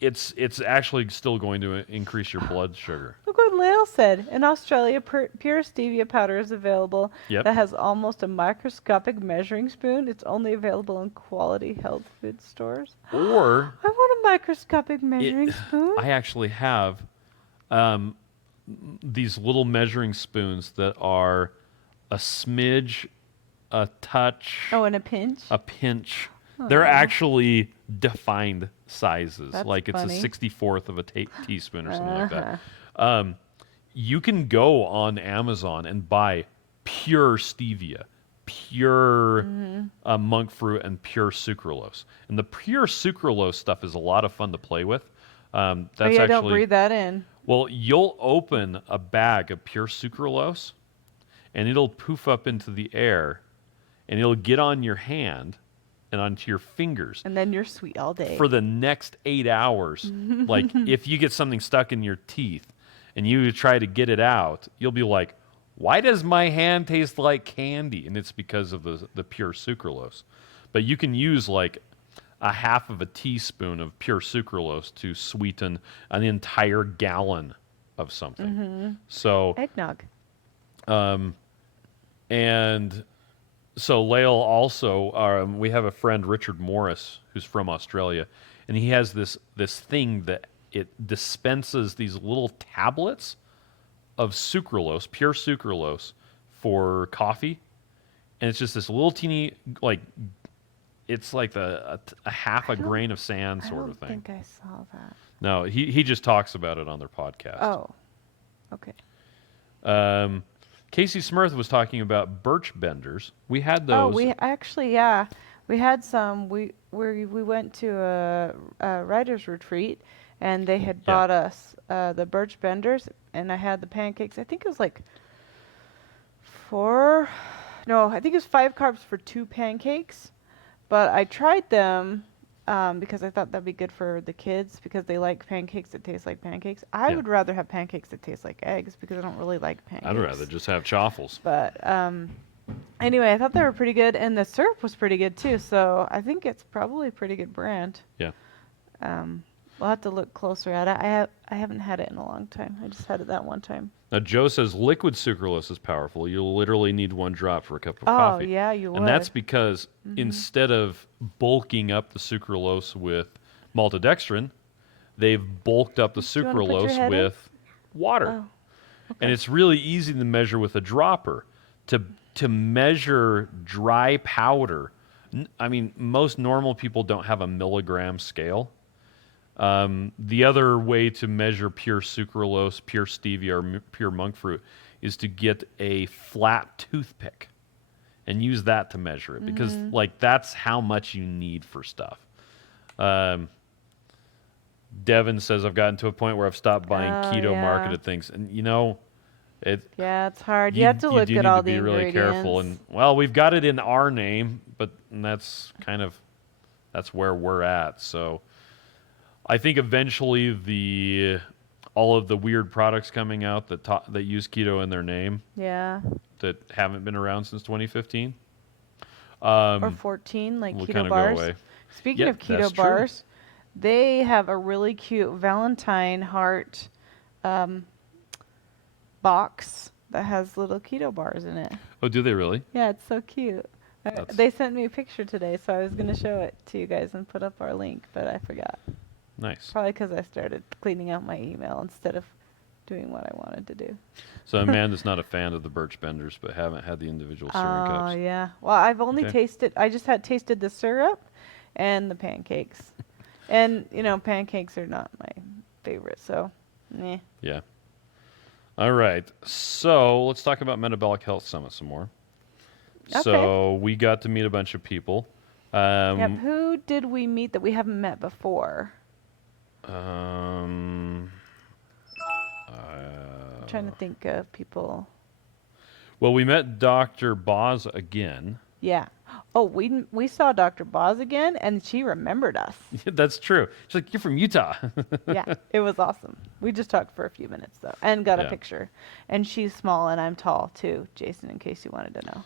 it's actually still going to increase your blood sugar. Look what Lael said. In Australia, pure stevia powder is available that has almost a microscopic measuring spoon. It's only available in quality health food stores. Or I want a microscopic measuring spoon. I actually have these little measuring spoons that are a smidge, a touch. Oh, and a pinch? A pinch. They're actually defined sizes. That's like it's funny. a 64th of a teaspoon or something like that. You can go on Amazon and buy pure stevia, pure monk fruit, and pure sucralose. And the pure sucralose stuff is a lot of fun to play with. That's actually, don't breathe that in. Well, you'll open a bag of pure sucralose, and it'll poof up into the air, and it'll get on your hand and onto your fingers. And then you're sweet all day. For the next 8 hours. Like, if you get something stuck in your teeth and you try to get it out, you'll be like, why does my hand taste like candy? And it's because of the pure sucralose. But you can use like a half of a teaspoon of pure sucralose to sweeten an entire gallon of something. So eggnog. And so Lael also, we have a friend, Richard Morris, who's from Australia, and he has this thing that it dispenses these little tablets of sucralose, pure sucralose, for coffee, and it's just this little teeny, like, it's like a half a grain of sand sort of thing. I don't think I saw that. No, he just talks about it on their podcast. Oh, okay. Casey Smurth was talking about birch benders. We had those. Oh, we actually, we had some. We went to a writer's retreat, and they had bought us the birch benders, and I had the pancakes. I think it was like I think it was 5 carbs for 2 pancakes. But I tried them because I thought that'd be good for the kids because they like pancakes that taste like pancakes. I would rather have pancakes that taste like eggs because I don't really like pancakes. I'd rather just have chaffles. But anyway, I thought they were pretty good, and the syrup was pretty good too. So I think it's probably a pretty good brand. Yeah. We'll have to look closer at it. I haven't had it in a long time. I just had it that one time. Now, Joe says liquid sucralose is powerful. You'll literally need 1 drop for a cup of coffee. Oh, yeah, you would. And that's because instead of bulking up the sucralose with maltodextrin, they've bulked up the sucralose with water. Oh, okay. And it's really easy to measure with a dropper. To measure dry powder, I mean, most normal people don't have a milligram scale. The other way to measure pure sucralose, pure stevia, or pure monk fruit is to get a flat toothpick and use that to measure it, because like that's how much you need for stuff. Devin says, I've gotten to a point where I've stopped buying keto marketed things, and it's hard. You have to look do at need all to be the really ingredients. careful. And well, we've got it in our name, but that's where we're at. So I think eventually all of the weird products coming out that use keto in their name, that haven't been around since 2015 or 14, like will keto kind of bars. go away. Speaking of keto bars, they have a really cute Valentine heart box that has little keto bars in it. Oh, do they really? Yeah, it's so cute. They sent me a picture today, so I was going to show it to you guys and put up our link, but I forgot. Nice. Probably because I started cleaning out my email instead of doing what I wanted to do. So Amanda's not a fan of the birch benders, but haven't had the individual serving cups. Oh, yeah. Well, I've only I just tasted the syrup and the pancakes. And, pancakes are not my favorite, so, meh. Yeah. All right. So let's talk about Metabolic Health Summit some more. Okay. So we got to meet a bunch of people. Who did we meet that we haven't met before? I'm trying to think of people. Well, we met Dr. Boz again. Yeah. Oh, we saw Dr. Boz again, and she remembered us. That's true. She's like, you're from Utah. Yeah, it was awesome. We just talked for a few minutes, though, and got a picture. And she's small, and I'm tall, too, Jason, in case you wanted to know.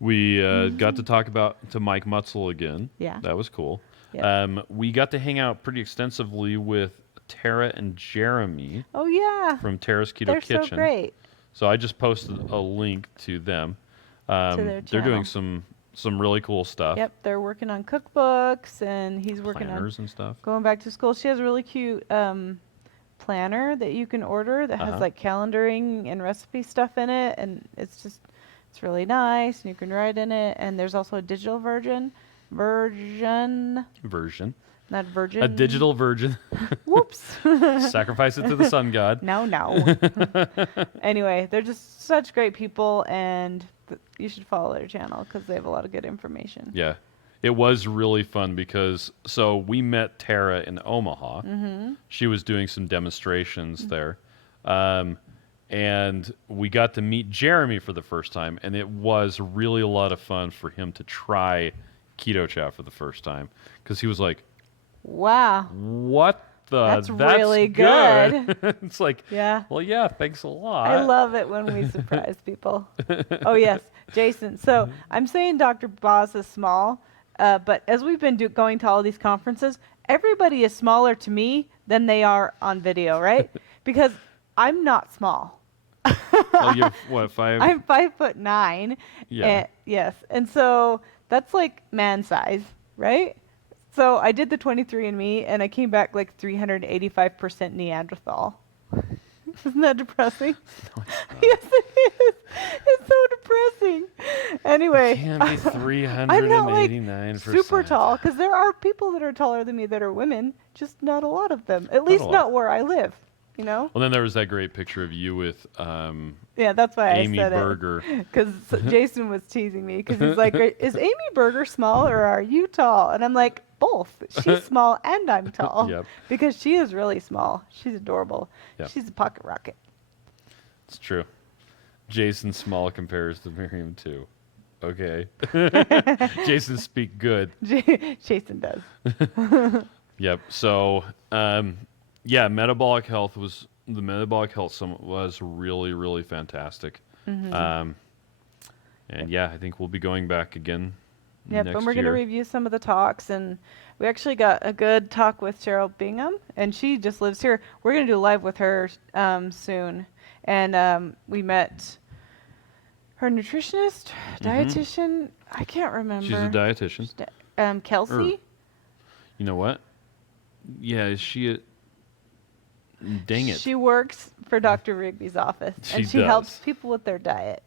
We got to talk to Mike Mutzel again. Yeah. That was cool. Yep. We got to hang out pretty extensively with Tara and Jeremy. Oh, yeah. From Tara's Keto They're Kitchen. So great. So I just posted a link to them. To their they're doing some really cool stuff. Yep, they're working on cookbooks, and he's working planners and stuff. Going back to school. She has a really cute planner that you can order that has like calendaring and recipe stuff in it, and it's really nice, and you can write in it. And there's also a digital version. Not virgin. A digital virgin. Whoops. Sacrifice it to the sun god. No. Anyway, they're just such great people, and you should follow their channel because they have a lot of good information. Yeah. It was really fun because, so we met Tara in Omaha. Mm-hmm. She was doing some demonstrations there. And we got to meet Jeremy for the first time, and it was really a lot of fun for him to try Keto Chow for the first time, because he was like, wow, what the? That's really good. It's like, yeah. Well, yeah, thanks a lot. I love it when we surprise people. Oh, yes, Jason. So I'm saying Dr. Boz is small, but as we've been going to all these conferences, everybody is smaller to me than they are on video, right? Because I'm not small. Oh, you're what, 5? I'm 5'9". Yeah. Yes. And so that's like man size, right? So I did the 23andMe, and I came back like 385% Neanderthal. Isn't that depressing? No, yes, it is. It's so depressing. Anyway, you can't be 389%. I'm not like super tall, because there are people that are taller than me that are women, just not a lot of them. At least not where I live. Well, then there was that great picture of you with that's why Amy I said Berger. Because Jason was teasing me, because he's like, is Amy Berger small or are you tall? And I'm like, both. She's small and I'm tall. Yep. Because she is really small. She's adorable. Yep. She's a pocket rocket. It's true. Jason Small compares to Miriam too. Okay. Jason speak good. Jason does. Yep. So, yeah, Metabolic Health Summit was really, really fantastic. Mm-hmm. And yeah, I think we'll be going back again. Yep, and we're going to review some of the talks, and we actually got a good talk with Cheryl Bingham, and she just lives here. We're going to do a live with her soon, and we met her nutritionist, dietitian. I can't remember. She's a dietitian. Kelsey. You know what? Yeah, is she? Dang it. She works for Dr. Rigby's office, and she helps people with their diet,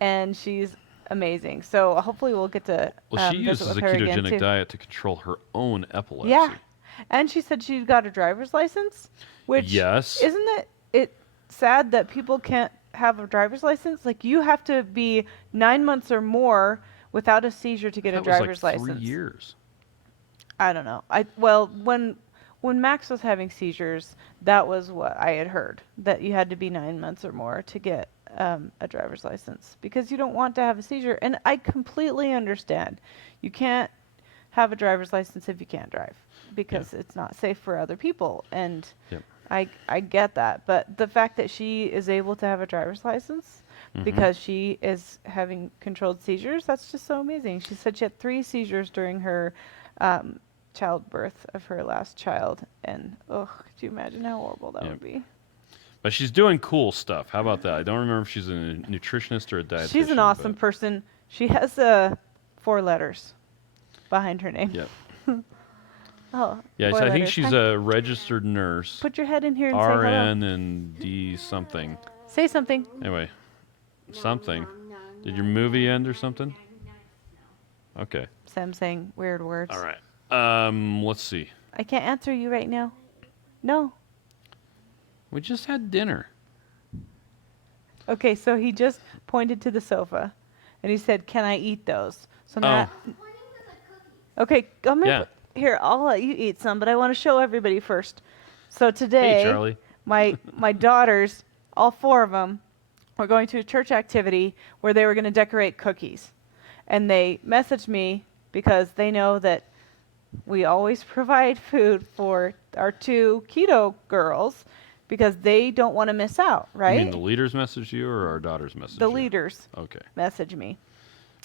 and she's amazing. So hopefully we'll get to she uses visit a with her again, ketogenic too. diet to control her own epilepsy. Yeah, And she said she got a driver's license, which Yes. isn't it sad that people can't have a driver's license? Like you have to be 9 months or more without a seizure to get a driver's like 3 license. years. I don't know. When Max was having seizures, that was what I had heard, that you had to be 9 months or more to get a driver's license because you don't want to have a seizure. And I completely understand. You can't have a driver's license if you can't drive because it's not safe for other people. And I get that. But the fact that she is able to have a driver's license because she is having controlled seizures, that's just so amazing. She said she had 3 seizures during her childbirth of her last child. And, could you imagine how horrible that would be? But she's doing cool stuff. How about that? I don't remember if she's a nutritionist or a dietitian. She's an awesome person. She has 4 letters behind her name. Yep. Oh. Yeah, so I think she's a registered nurse. Put your head in here and say hello. RN and D something. Say something. Anyway, something. Did your movie end or something? Okay. Sam saying weird words. All right. Let's see. I can't answer you right now. No. We just had dinner. Okay, so he just pointed to the sofa, and he said, "Can I eat those?" So now. Okay, I'm gonna here. I'll let you eat some, but I want to show everybody first. So today, hey, Charlie. my daughters, all 4 of them, were going to a church activity where they were going to decorate cookies, and they messaged me because they know that we always provide food for our 2 keto girls because they don't want to miss out, right? You mean the leaders message you or our daughters message you? The leaders message me.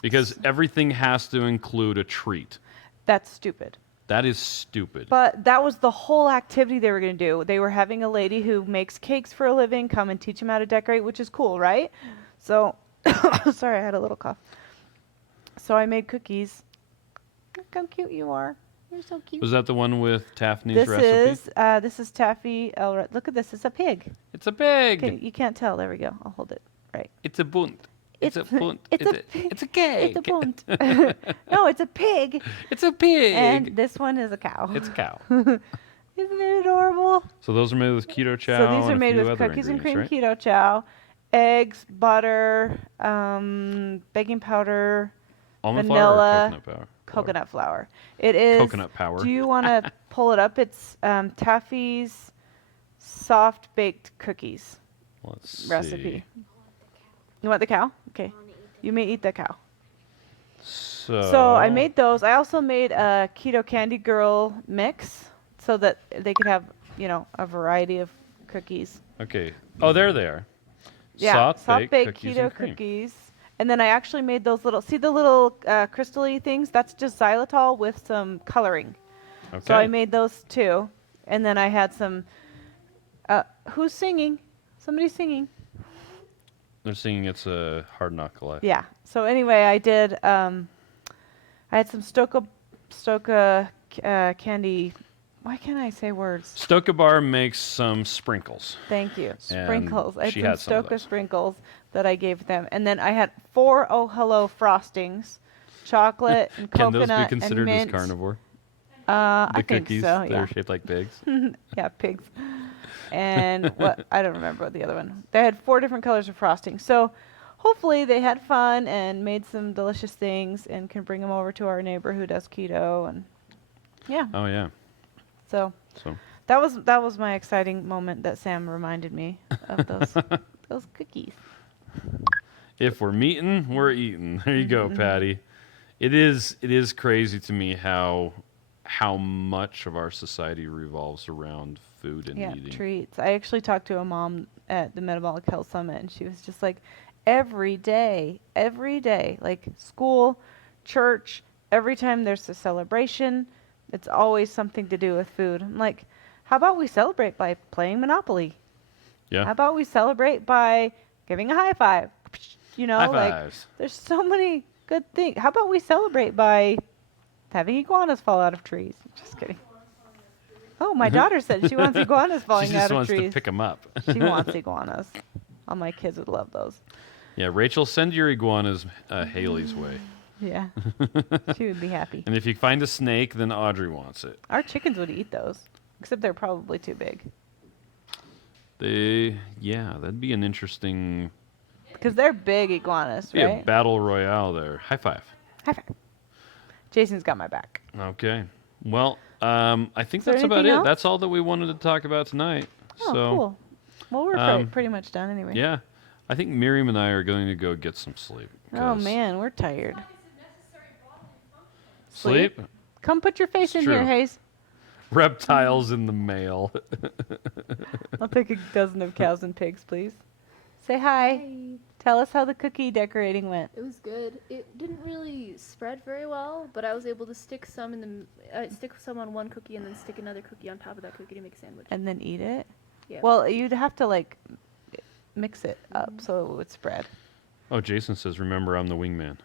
Because everything has to include a treat. That's stupid. That is stupid. But that was the whole activity they were going to do. They were having a lady who makes cakes for a living come and teach them how to decorate, which is cool, right? So, sorry, I had a little cough. So I made cookies. Look how cute you are. You're so cute. Was that the one with Taffy's recipe? This is Taffy. Look at this. It's a pig. It's a pig. Okay, you can't tell. There we go. I'll hold it. Right. It's a bunt. It's a bunt. It's a cake. It's a bunt. No, it's a pig. It's a pig. And this one is a cow. It's a cow. Isn't it adorable? So those are made with Keto Chow. So these are made with cookies and cream Keto Chow, eggs, butter, baking powder, almond vanilla, flour or coconut flour. It is coconut power. Do you want to pull it up? It's Taffy's soft baked cookies recipe. You want the cow? Okay. You may eat the cow. So I made those. I also made a keto candy girl mix so that they could have, a variety of cookies. Okay. Oh, there they are. Yeah, soft baked cookies keto cookies. And then I actually made those little crystal-y things? That's just xylitol with some coloring. Okay. So I made those too. And then I had some, who's singing? Somebody's singing. They're singing It's a Hard Knock Life. Yeah. So anyway, I did, I had some Stoka candy. Why can't I say words? Stoka Bar makes some sprinkles. Thank you. Sprinkles. I had some Stoka sprinkles that I gave them. And then I had 4 Oh Hello frostings, chocolate and coconut and mint. Can those be considered as carnivore? I think cookies so, that are shaped like pigs? Yeah, pigs. And I don't remember what the other one. They had 4 different colors of frosting. So hopefully they had fun and made some delicious things and can bring them over to our neighbor who does keto. And yeah. Oh, yeah. So that was my exciting moment that Sam reminded me of those cookies. If we're meeting, we're eating. There you go, Patty. It is crazy to me how much of our society revolves around food and eating. Yeah, treats. I actually talked to a mom at the Metabolic Health Summit, and she was just like, every day, like school, church, every time there's a celebration, it's always something to do with food. I'm like, how about we celebrate by playing Monopoly? Yeah. How about we celebrate by giving a high five? High fives. There's so many good things. How about we celebrate by having iguanas fall out of trees? Just kidding. Oh, my daughter said she wants iguanas falling out of trees. She just wants to pick them up. She wants iguanas. All my kids would love those. Yeah, Rachel, send your iguanas Haley's way. Yeah. She would be happy. And if you find a snake, then Audrey wants it. Our chickens would eat those, except they're probably too big. Yeah, that'd be an interesting... Because they're big iguanas, Yeah, right? battle royale there. High five. High five. Jason's got my back. Okay. Well, I think that's about anything it. else? That's all that we wanted to talk about tonight. Oh, so, cool. Well, we're pretty much done anyway. Yeah. I think Miriam and I are going to go get some sleep. Oh, man, we're tired. Sleep? Come put your face in true. here, Hayes. Reptiles in the mail. I'll take a dozen of cows and pigs, please. Say hi. Hi. Tell us how the cookie decorating went. It was good. It didn't really spread very well, but I was able to stick some stick some on one cookie and then stick another cookie on top of that cookie to make a sandwich. And then eat it? Yeah. Well, you'd have to, like, mix it up so it would spread. Oh, Jason says, remember, I'm the wingman.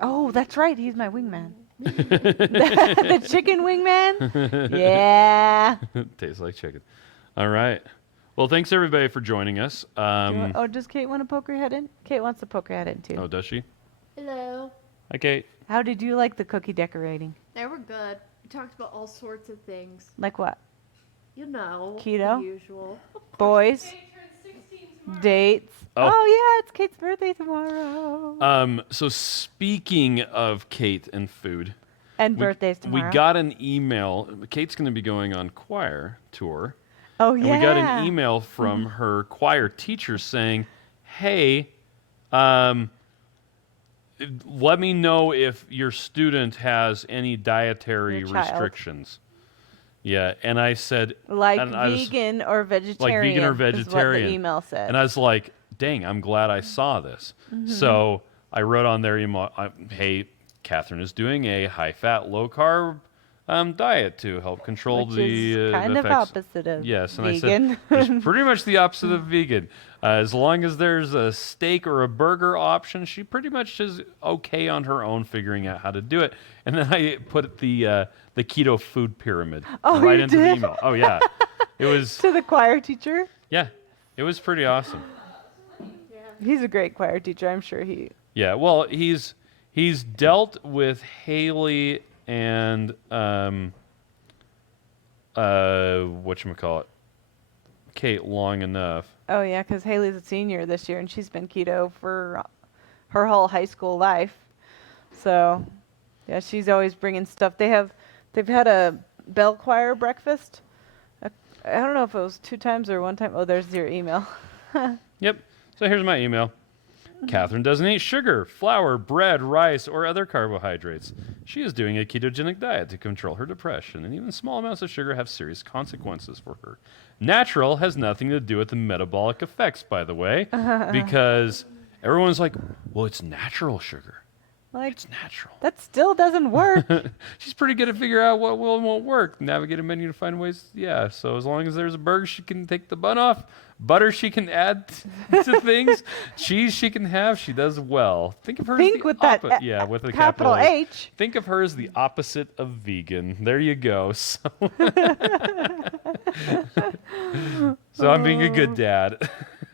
Oh, that's right. He's my wingman. The chicken wingman? Yeah. Tastes like chicken. All right. Well, thanks, everybody, for joining us. Does Kate want to poke her head in? Kate wants to poke her head in, too. Oh, does she? Hello. Hi, Kate. How did you like the cookie decorating? They were good. We talked about all sorts of things. Like what? You know. Keto? The usual. Boys? Dates? Oh. Yeah, it's Kate's birthday tomorrow. So speaking of Kate and food, And birthdays tomorrow. we got an email. Kate's going to be going on choir tour. Oh, And yeah. we got an email from her choir teacher saying, hey, let me know if your student has any dietary Your child. restrictions. Yeah, and I said... Like and I was- vegan or vegetarian. Like vegan or Is what vegetarian. the email said. And I was like, dang, I'm glad I saw this. Mm-hmm. So I wrote on their email, hey, Catherine is doing a high-fat, low-carb diet to help control Which the is kind of effects. opposite of Yes, and vegan. I said, it's pretty much the opposite of vegan. As long as there's a steak or a burger option, she pretty much is okay on her own figuring out how to do it. And then I put the keto food pyramid right you into did? the email. Oh, yeah. It was, To the choir teacher. yeah, it was pretty awesome. He's a great choir teacher. I'm sure he... Yeah, well, he's dealt with Haley and whatchamacallit, Kate long enough. Oh, yeah, because Haley's a senior this year, and she's been keto for her whole high school life. So, yeah, she's always bringing stuff. They've had a bell choir breakfast. I don't know if it was 2 times or 1 time. Oh, there's your email. Yep. So here's my email. Catherine doesn't eat sugar, flour, bread, rice, or other carbohydrates. She is doing a ketogenic diet to control her depression, and even small amounts of sugar have serious consequences for her. Natural has nothing to do with the metabolic effects, by the way, because everyone's like, well, it's natural sugar. Like, It's natural. that still doesn't work. She's pretty good at figuring out what will and won't work. Navigate a menu to find ways. Yeah, so as long as there's a burger, she can take the bun off. Butter, she can add to things. Cheese, she can have. She does well. Think of her as Think the with that yeah, with a capital H. Think of her as the opposite of vegan. There you go. So, so I'm being a good dad.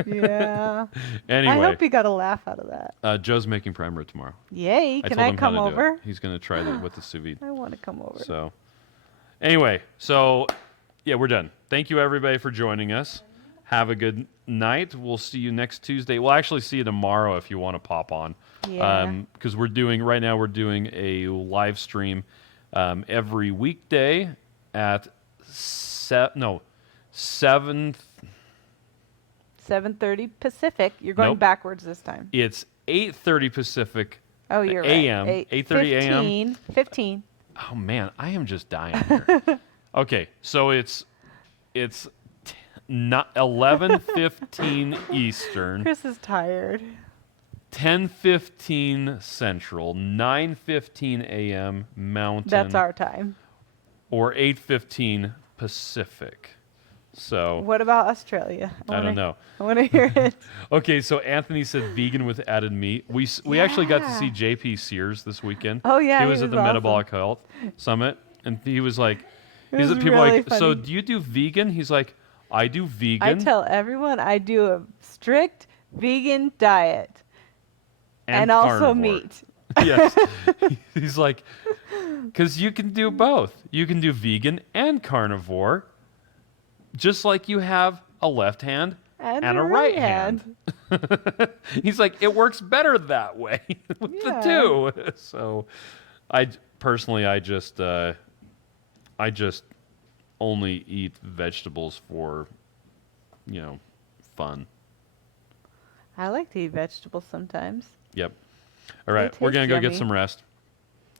Yeah. Anyway, I hope you got a laugh out of that. Joe's making prime rib tomorrow. Yay. Can told I him how come to do it. over? He's going to try that with the sous vide. I want to come over. So, anyway, yeah, we're done. Thank you, everybody, for joining us. Have a good night. We'll see you next Tuesday. We'll actually see you tomorrow if you want to pop on. Yeah. Because we're doing a live stream every weekday at 7:30 Pacific. You're going Nope. backwards this time. It's 8:30 Pacific. Oh, you're AM, right. 8:30 AM. 15. Oh man, I am just dying here. Okay, so it's not 11:15 Eastern, Chris is tired. 10:15 Central, 9:15 a.m. Mountain. That's our time. Or 8:15 Pacific. So What about Australia? I don't know. I want to hear it. Okay, so Anthony said vegan with added meat. We actually got to Yeah. see JP Sears this weekend. Oh, yeah, he he was at was the awesome. Metabolic Health Summit, and he was like, It he's was the people really like, so funny. do you do vegan? He's like, I do I vegan tell everyone I do a strict vegan diet and also carnivore." meat. Yes. He's like, because you can do both. You can do vegan and carnivore, just like you have a left hand and a right hand. He's like, it works better that way with the two. So, I personally, I just only eat vegetables for, fun. I like to eat vegetables sometimes. Yep. All right, we're taste gonna go get yummy. some rest.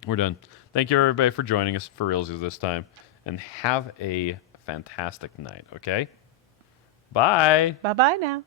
We're done. Thank you everybody for joining us for realsies this time, and have a fantastic night. Okay. Bye. Bye bye now.